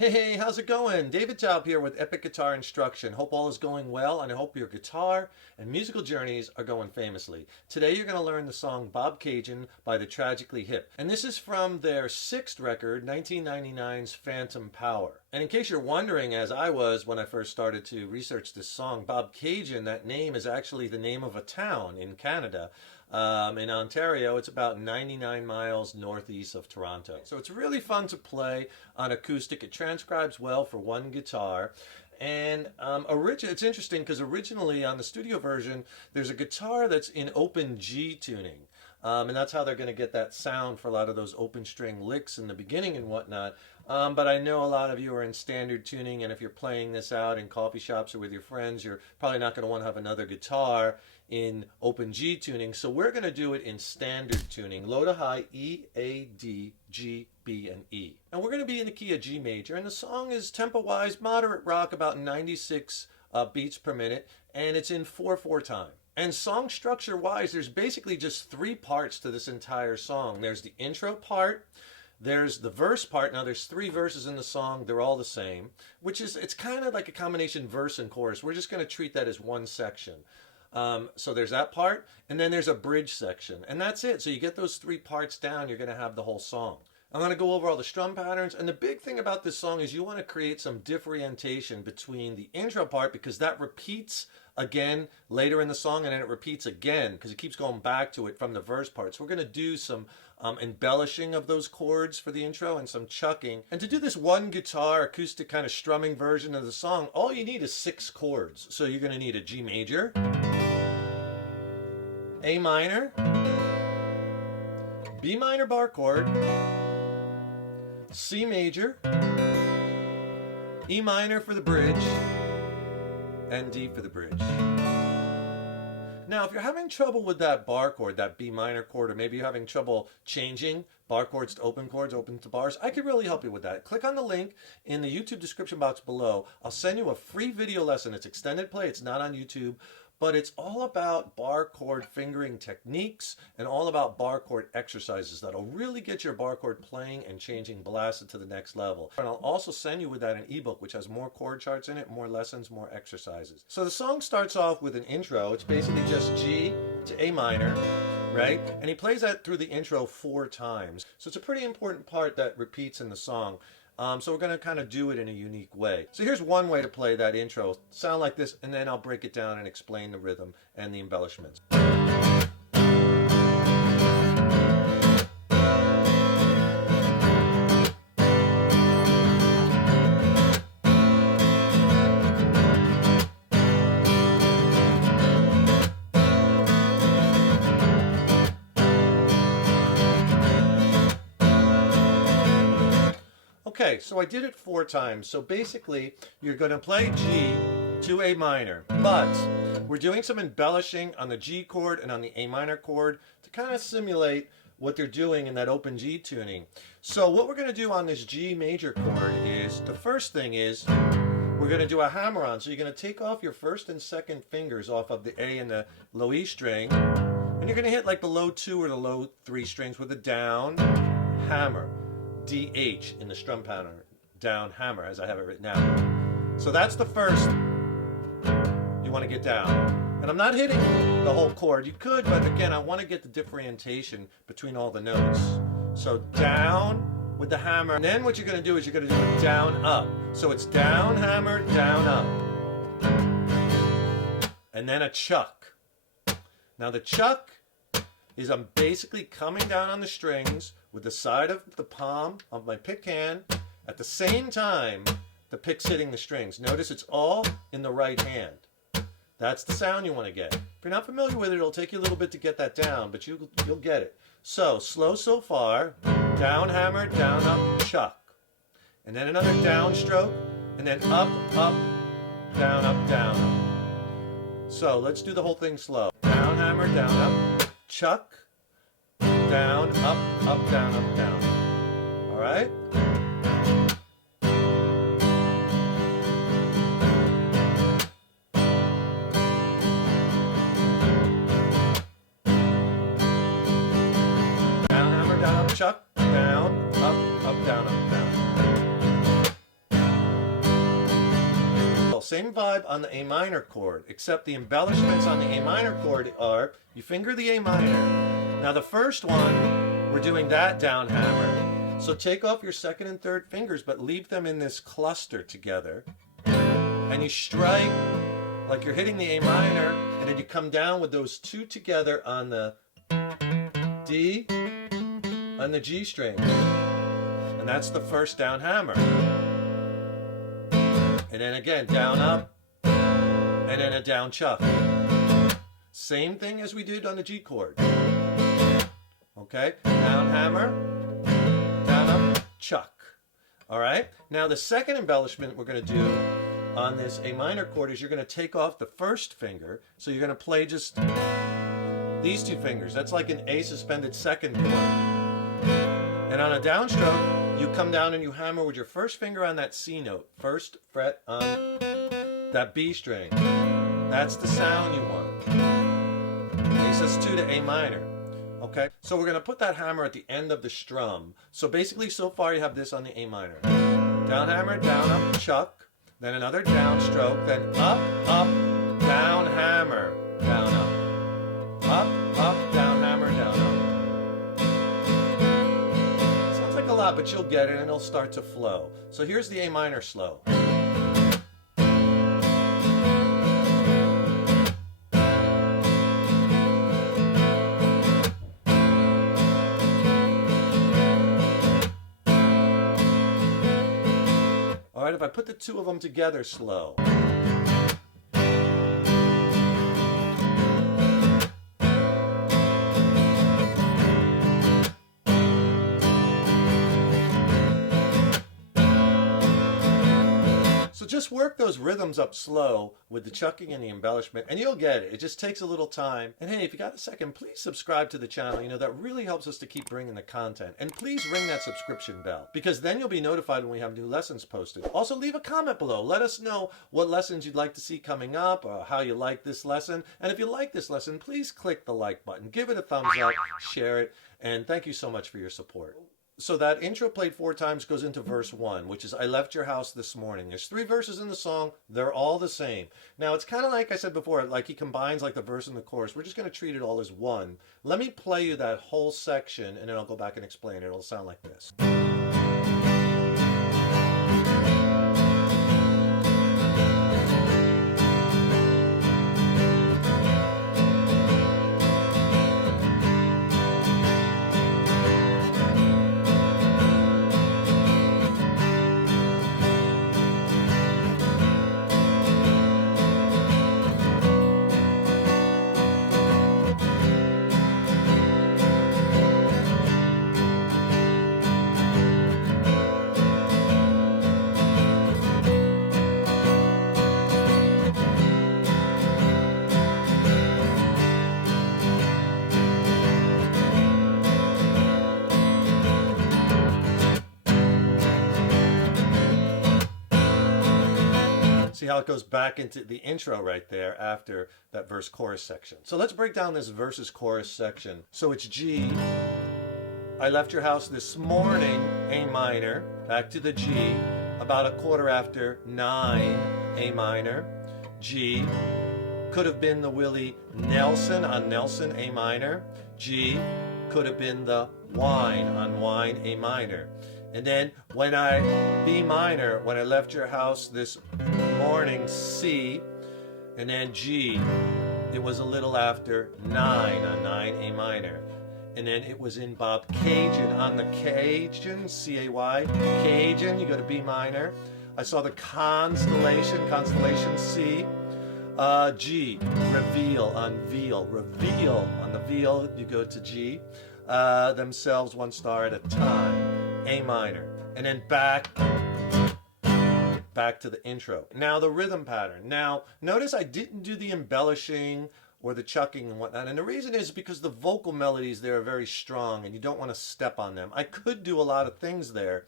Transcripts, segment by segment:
Hey, how's it going? David Taub here with Epic Guitar Instruction. Hope all is going well, and I hope your guitar and musical journeys are going famously. Today you're going to learn the song Bobcaygeon by the Tragically Hip. And this is from their sixth record, 1999's Phantom Power. And in case you're wondering, as I was when I first started to research this song, Bobcaygeon, that name is actually the name of a town in Canada. In Ontario, it's about 99 miles northeast of Toronto. So it's really fun to play on acoustic. It transcribes well for one guitar. And it's interesting because originally on the studio version, there's a guitar that's in open G tuning. And that's how they're going to get that sound for a lot of those open string licks in the beginning and whatnot. But I know a lot of you are in standard tuning, and if you're playing this out in coffee shops or with your friends, you're probably not going to want to have another guitar in open G tuning. So we're going to do it in standard tuning, low to high, E, A, D, G, B, and E. And we're going to be in the key of G major, and the song is tempo-wise, moderate rock, about 96 beats per minute, and it's in 4/4 time. And song structure wise, there's basically just three parts to this entire song. There's the intro part, there's the verse part. Now there's three verses in the song, they're all the same, it's kind of like a combination verse and chorus. We're just going to treat that as one section. So there's that part, and then there's a bridge section, and that's it. So you get those three parts down, you're going to have the whole song. I'm going to go over all the strum patterns, and the big thing about this song is you want to create some differentiation between the intro part, because that repeats again later in the song, and then it repeats again because it keeps going back to it from the verse part. So we're going to do some embellishing of those chords for the intro and some chucking. And to do this one guitar acoustic kind of strumming version of the song, all you need is 6 chords. So you're going to need a G major, A minor, B minor bar chord, C major, E minor for the bridge, and D for the bridge. Now, if you're having trouble with that bar chord, that B minor chord, or maybe you're having trouble changing bar chords to open chords, open to bars, I could really help you with that. Click on the link in the YouTube description box below. I'll send you a free video lesson. It's extended play. It's not on YouTube. But it's all about bar chord fingering techniques and all about bar chord exercises that'll really get your bar chord playing and changing blasted to the next level. And I'll also send you with that an ebook which has more chord charts in it, more lessons, more exercises. So the song starts off with an intro. It's basically just G to A minor, right? And he plays that through the intro 4 times. So it's a pretty important part that repeats in the song. So we're going to kind of do it in a unique way. So here's one way to play that intro. Sound like this, and then I'll break it down and explain the rhythm and the embellishments. Okay, so I did it 4 times. So basically, you're going to play G to A minor, but we're doing some embellishing on the G chord and on the A minor chord to kind of simulate what they're doing in that open G tuning. So what we're going to do on this G major chord is, the first thing is, we're going to do a hammer-on. So you're going to take off your first and second fingers off of the A and the low E string, and you're going to hit like the low 2 or the low 3 strings with a down hammer. DH in the Strum Pattern, down hammer, as I have it written out. So that's the first you want to get down. And I'm not hitting the whole chord. You could, but again, I want to get the differentiation between all the notes. So down with the hammer. And then what you're going to do is you're going to do it down, up. So it's down, hammer, down, up. And then a chuck. Now the chuck is I'm basically coming down on the strings with the side of the palm of my pick hand. At the same time, the pick's hitting the strings. Notice it's all in the right hand. That's the sound you want to get. If you're not familiar with it, it'll take you a little bit to get that down, but you'll get it. So, slow so far, down hammer, down, up, chuck. And then another down stroke, and then up, up, down, up, down, up. So, let's do the whole thing slow. Down hammer, down, up, chuck, down, up, down, up, down. All right? Down, hammer, down, up, chuck, down, up, down, up, down. same vibe on the A minor chord, except the embellishments on the A minor chord are, you finger the A minor. Now the first one, we're doing that down hammer. So take off your second and third fingers, but leave them in this cluster together. And you strike like you're hitting the A minor, and then you come down with those two together on the D, on the G string. And that's the first down hammer. And then again, down up, and then a down chuck. Same thing as we did on the G chord. Okay, down hammer, down up, chuck. All right, now the second embellishment we're going to do on this A minor chord is you're going to take off the first finger. So you're going to play just these two fingers. That's like an A suspended second chord. And on a downstroke, you come down and you hammer with your first finger on that C note, first fret on that B string. That's the sound you want. A sus2 to A minor. Okay, so we're going to put that hammer at the end of the strum. So basically, so far you have this on the A minor. Down hammer, down up, chuck. Then another downstroke. Then up, up, down hammer, down up. Up, down hammer, down up. Sounds like a lot, but you'll get it and it'll start to flow. So here's the A minor slow. All right, if I put the two of them together slow. So just work those rhythms up slow with the chucking and the embellishment, and you'll get it. It just takes a little time. And hey, if you got a second, please subscribe to the channel. You know, that really helps us to keep bringing the content. And please ring that subscription bell, because then you'll be notified when we have new lessons posted. Also, leave a comment below. Let us know what lessons you'd like to see coming up, or how you like this lesson. And if you like this lesson, please click the like button, give it a thumbs up, share it, and thank you so much for your support. So that intro played 4 times goes into verse 1, which is I left your house this morning. There's 3 verses in the song. They're all the same. Now, it's kind of like I said before, like he combines like the verse and the chorus. We're just going to treat it all as one. Let me play you that whole section, and then I'll go back and explain it. It'll sound like this. See how it goes back into the intro right there after that verse chorus section. So let's break down this verses chorus section. So it's G, I left your house this morning, A minor, back to the G, about a quarter after 9, A minor, G, could have been the Willie Nelson on Nelson, A minor, G, could have been the wine on wine, A minor. And then when I, B minor, when I left your house this morning, C, and then G, it was a little after 9 on 9, A minor. And then it was in Bobcaygeon on the Cajun, C-A-Y, Cajun, you go to B minor. I saw the constellation, constellation C, G, reveal on veal, reveal on the veal, you go to G, themselves 1 star at a time. A minor, and then back to the intro. Now the rhythm pattern. Now notice I didn't do the embellishing or the chucking and whatnot, and the reason is because the vocal melodies there are very strong and you don't want to step on them. I could do a lot of things there,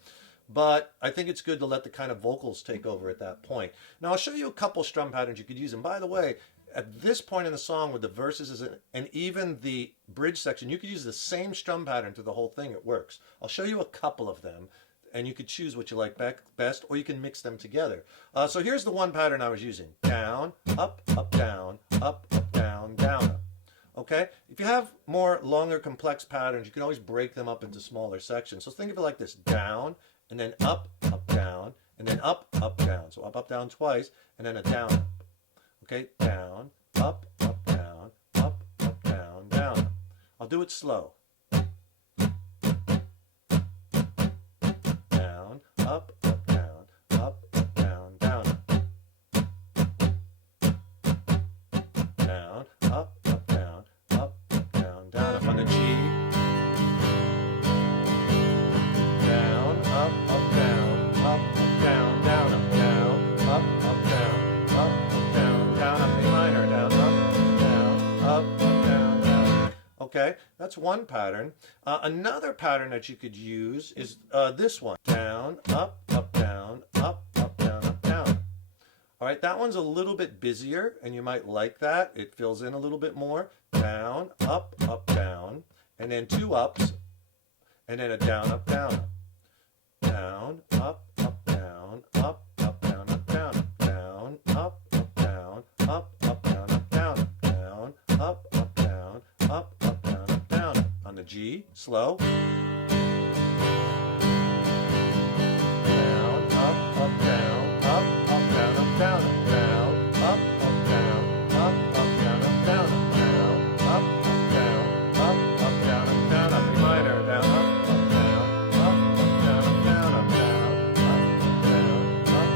but I think it's good to let the kind of vocals take over at that point. Now I'll show you a couple strum patterns you could use, and by the way, at this point in the song with the verses and even the bridge section, you could use the same strum pattern through the whole thing. It works. I'll show you a couple of them. and you could choose what you like best, or you can mix them together. So here's the one pattern I was using. Down, up, down, up, down, down, up. Okay? If you have more longer, complex patterns, you can always break them up into smaller sections. So think of it like this. Down, and then up, down, and then up, down. So up, down twice, and then a down, up. Okay? Down, up, down, up, down, down, up. I'll do it slow. Down, up, down, up, down, down, up. Down, up, down, up, down, down, up on the G. Down, up, down, up, down, down, up, down, up, down, up, down, down, up, A minor, down, up, down, down. Okay, that's one pattern. Another pattern that you could use is this one. Down, up, down, up, down, up, down. All right, that one's a little bit busier, and you might like that. It fills in a little bit more. Down, up, down, and then two ups, and then a down, up, down, up. Down, up, down, up, down, up, down, up, down, up, down, up, down, up, down, up, down, up, down, up, down, up, down, up. On the G, slow. Down, up, down, up, down, up, down, up, down, up, down, up, down, up, down, up, down, up, down, up, down, up, down, up, A minor, down, up, down, up, down, up, down, up, down, up,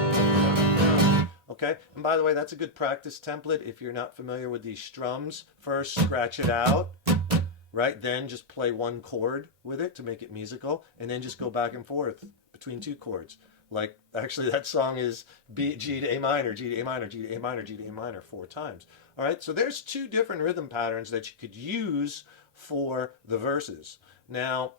down. Okay, and by the way, that's a good practice template if you're not familiar with these strums. First, scratch it out. Right, then just play one chord with it to make it musical, and then just go back and forth between two chords. Like, actually, that song is G to A minor, G to A minor, G to A minor, G to A minor 4 times. All right, so there's 2 different rhythm patterns that you could use for the verses. Now,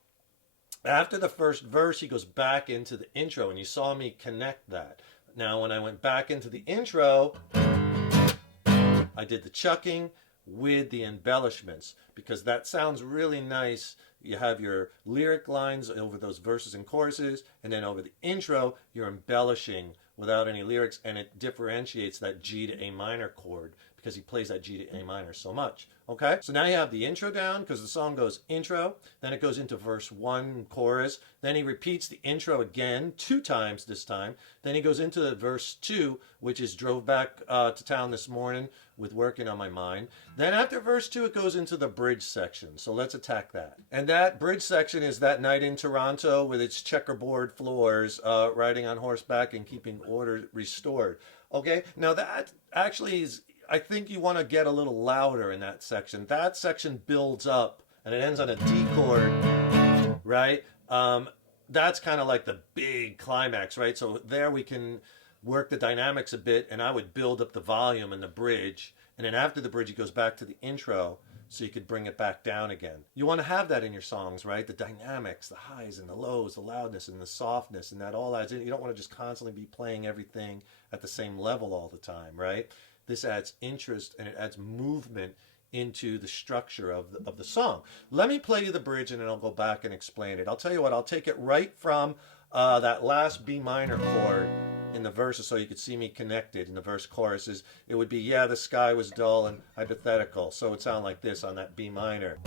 after the first verse, he goes back into the intro, and you saw me connect that. Now, when I went back into the intro, I did the chucking with the embellishments, because that sounds really nice. You have your lyric lines over those verses and choruses, and then over the intro, you're embellishing without any lyrics, and it differentiates that G to A minor chord because he plays that G to A minor so much. Okay, so now you have the intro down because the song goes intro, then it goes into verse 1 chorus, then he repeats the intro again 2 times this time, then he goes into the verse 2, which is drove back to town this morning with working on my mind. Then after verse 2, it goes into the bridge section. So let's attack that. And that bridge section is that night in Toronto with its checkerboard floors, riding on horseback and keeping order restored. Okay, now that actually is, I think you want to get a little louder in that section. That section builds up and it ends on a D chord, right? That's kind of like the big climax, right? So there we can work the dynamics a bit, and I would build up the volume in the bridge, and then after the bridge, it goes back to the intro, so you could bring it back down again. You want to have that in your songs, right? The dynamics, the highs and the lows, the loudness and the softness, and that all adds in. You don't want to just constantly be playing everything at the same level all the time, right? This adds interest and it adds movement into the structure of the song. Let me play you the bridge and then I'll go back and explain it. I'll tell you what, I'll take it right from that last B minor chord in the verses so you could see me connected in the verse choruses. It would be, yeah, the sky was dull and hypothetical. So it would sound like this on that B minor.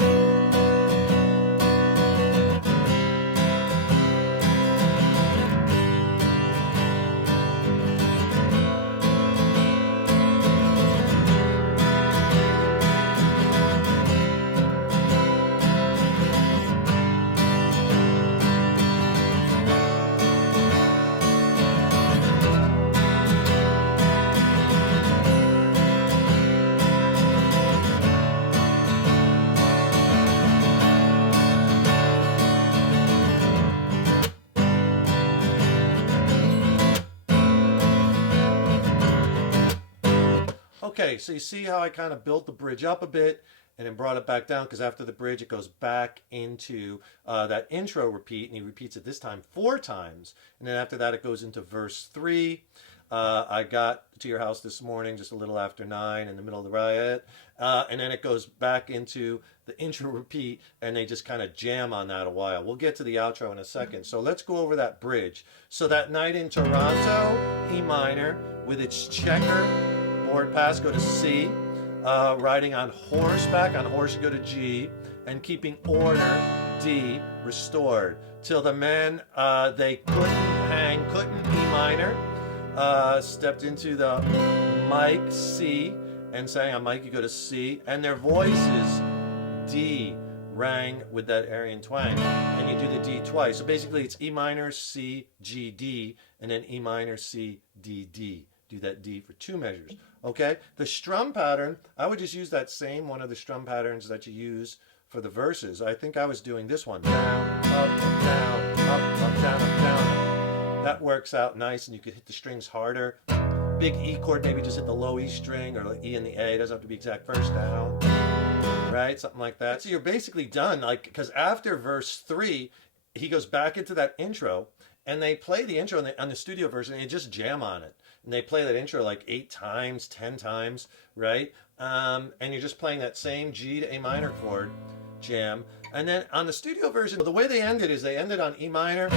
Okay, so you see how I kind of built the bridge up a bit and then brought it back down, because after the bridge it goes back into that intro repeat, and he repeats it this time 4 times, and then after that it goes into verse 3. I got to your house this morning just a little after 9 in the middle of the riot. And then it goes back into the intro repeat, and they just kind of jam on that a while. We'll get to the outro in a second. So let's go over that bridge. So that night in Toronto, E minor, with its checker, board pass, go to C. Riding on horseback, on horse you go to G. And keeping order, D, restored. Till the men, they couldn't, E minor. Stepped into the mic, C, and sang on mic you go to C, and their voices, D, rang with that Aryan twang, and you do the D twice. So basically it's E minor, C, G, D, and then E minor, C, D, D. Do that D for 2 measures, okay? The strum pattern, I would just use that same one of the strum patterns that you use for the verses. I think I was doing this one, down, up, down, up, up, down, up, down. That works out nice, and you could hit the strings harder. Big E chord, maybe just hit the low E string, or the E and the A. It doesn't have to be exact first down, right? Something like that. So you're basically done, like, because after verse 3, he goes back into that intro, and they play the intro on the studio version, and you just jam on it. And they play that intro like 8 times, 10 times, right? And you're just playing that same G to A minor chord jam. And then on the studio version, the way they ended is they ended on E minor,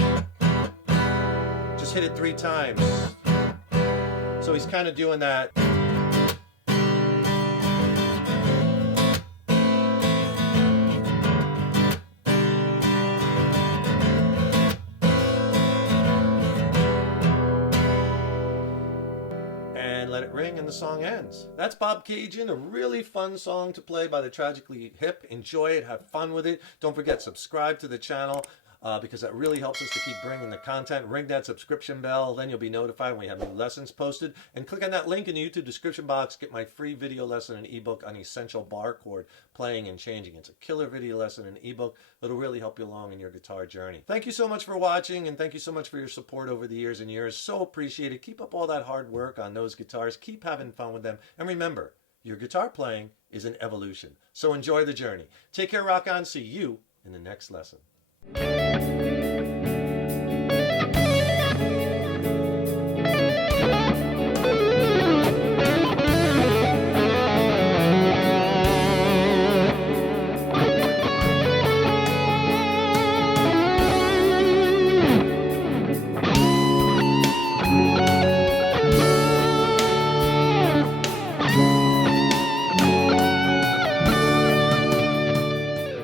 just hit it 3 times. So he's kind of doing that. And let it ring and the song ends. That's Bobcaygeon, a really fun song to play by the Tragically Hip. Enjoy it, have fun with it. Don't forget, subscribe to the channel. Because that really helps us to keep bringing the content. Ring that subscription bell, then you'll be notified when we have new lessons posted. And click on that link in the YouTube description box. Get my free video lesson and ebook on essential bar chord playing and changing. It's a killer video lesson and ebook that'll really help you along in your guitar journey. Thank you so much for watching, and thank you so much for your support over the years and years. So appreciated. Keep up all that hard work on those guitars. Keep having fun with them. And remember, your guitar playing is an evolution. So enjoy the journey. Take care, rock on. See you in the next lesson.